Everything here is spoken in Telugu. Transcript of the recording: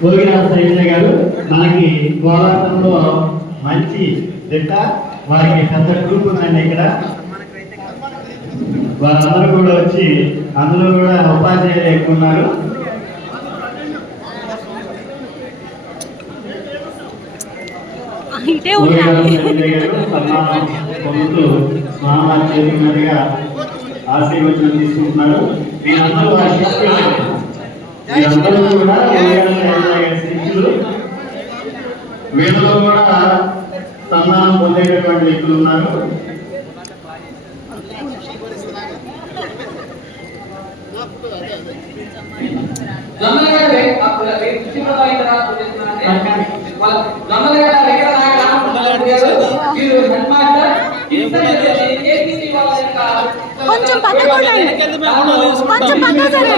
భోగినాథ సైన్య గారు మనకి పోరాటంలో మంచి దిట్ట వారికి పెద్ద గ్రూప్ ఉందండి ఇక్కడ. వారందరూ కూడా వచ్చి అందులో కూడా ఉపాధ్యాయులు ఎక్కువ ఉన్నారు ఇటే భోగినాథ ఆశీర్వచనం తీసుకుంటున్నారు మీరందరూ వారి శిష్యులే. మీరందరూ కూడా శిష్యులు వీళ్ళలో కూడా సన్మానం పొందేటటువంటి వ్యక్తులు ఉన్నారు. జొన్నలగడ్డ కొంచెం పక్కకూడండి కొంచెం పక్క సరే